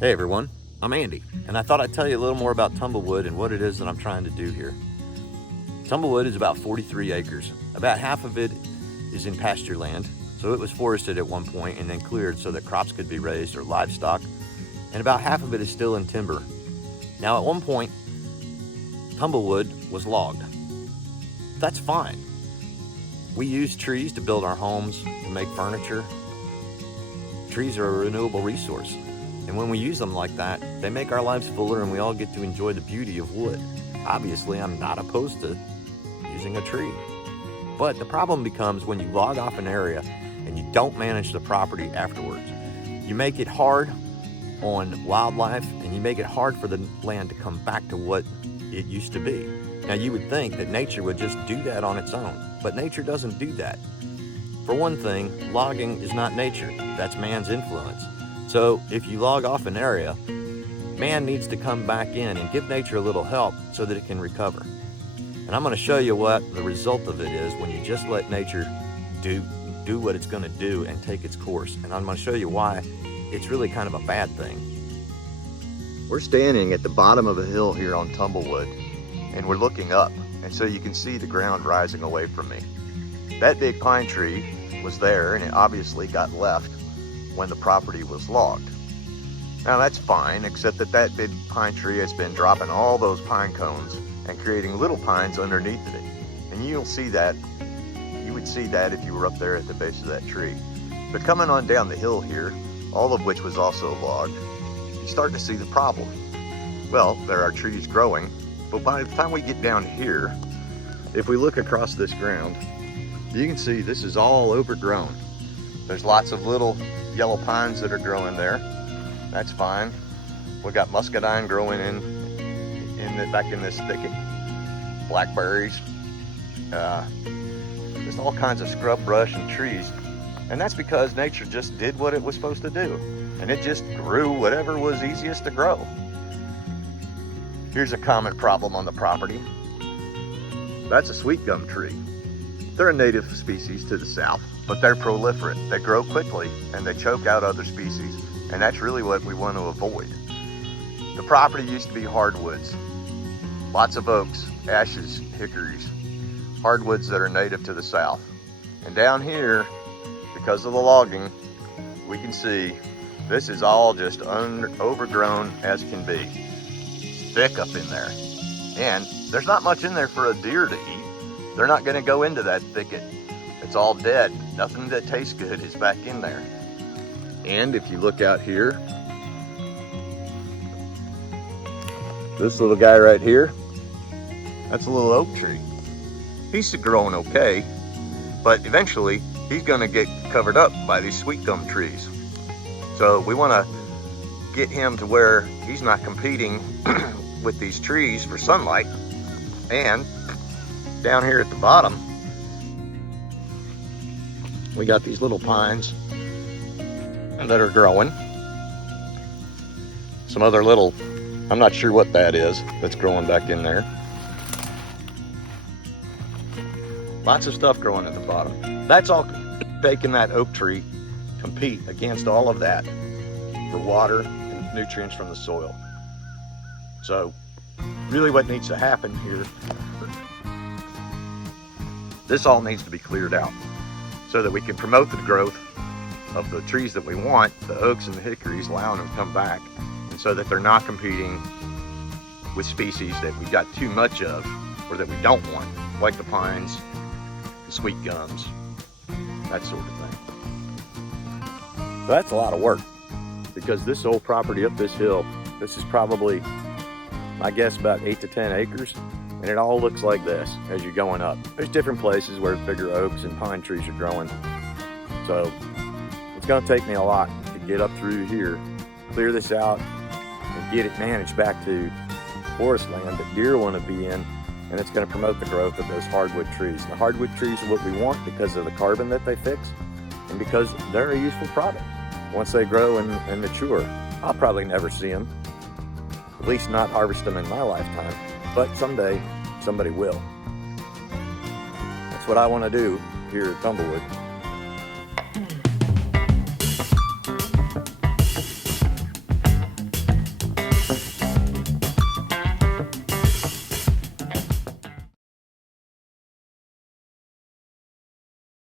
Hey everyone, I'm Andy, and I thought I'd tell you a little more about Tumblewood and what it is that I'm trying to do here. Tumblewood is about 43 acres. About half of it is in pasture land, so it was forested at one point and then cleared so that crops could be raised or livestock, and about half of it is still in timber. Now at one point, Tumblewood was logged. That's fine. We use trees to build our homes, to make furniture. Trees are a renewable resource. And when we use them like that, they make our lives fuller and we all get to enjoy the beauty of wood. Obviously, I'm not opposed to using a tree. But the problem becomes when you log off an area and you don't manage the property afterwards. You make it hard on wildlife and you make it hard for the land to come back to what it used to be. Now, you would think that nature would just do that on its own, but nature doesn't do that. For one thing, logging is not nature, that's man's influence. So if you log off an area, man needs to come back in and give nature a little help so that it can recover. And I'm going to show you what the result of it is when you just let nature do what it's going to do and take its course. And I'm going to show you why it's really kind of a bad thing. We're standing at the bottom of a hill here on Tumblewood, and we're looking up, and so you can see the ground rising away from me. That big pine tree was there, and it obviously got left when the property was logged. Now that's fine, except that big pine tree has been dropping all those pine cones and creating little pines underneath it. And you'll see that, you would see that if you were up there at the base of that tree. But coming on down the hill here, all of which was also logged, you start to see the problem. Well, there are trees growing, but by the time we get down here, if we look across this ground, you can see this is all overgrown. There's lots of little yellow pines that are growing there. That's fine. We got muscadine growing back in this thicket. Blackberries, just all kinds of scrub brush and trees. And that's because nature just did what it was supposed to do. And it just grew whatever was easiest to grow. Here's a common problem on the property. That's a sweet gum tree. They're a native species to the south, but they're proliferate. They grow quickly and they choke out other species, and that's really what we want to avoid. The property used to be hardwoods. Lots of oaks, ashes, hickories, hardwoods that are native to the south. And down here, because of the logging, we can see this is all just overgrown as can be. Thick up in there. And there's not much in there for a deer to eat. They're not going to go into that thicket. It's all dead. Nothing that tastes good is back in there. And if you look out here, this little guy right here, that's a little oak tree. He's growing okay, but eventually he's going to get covered up by these sweet gum trees. So we want to get him to where he's not competing with these trees for sunlight. And down here at the bottom, we got these little pines that are growing. Some other little, I'm not sure what that is, that's growing back in there. Lots of stuff growing at the bottom. That's all making that oak tree compete against all of that for water and nutrients from the soil. So really what needs to happen here, this all needs to be cleared out so that we can promote the growth of the trees that we want, the oaks and the hickories, allowing them to come back, and so that they're not competing with species that we got too much of or that we don't want, like the pines, the sweet gums, that sort of thing. So that's a lot of work, because this old property up this hill, this is probably, I guess, about 8 to 10 acres. And it all looks like this as you're going up. There's different places where bigger oaks and pine trees are growing. So it's gonna take me a lot to get up through here, clear this out, and get it managed back to forest land that deer wanna be in, and it's gonna promote the growth of those hardwood trees. The hardwood trees are what we want because of the carbon that they fix, and because they're a useful product. Once they grow and mature, I'll probably never see them, at least not harvest them in my lifetime. But someday, somebody will. That's what I want to do here at Tumblewood.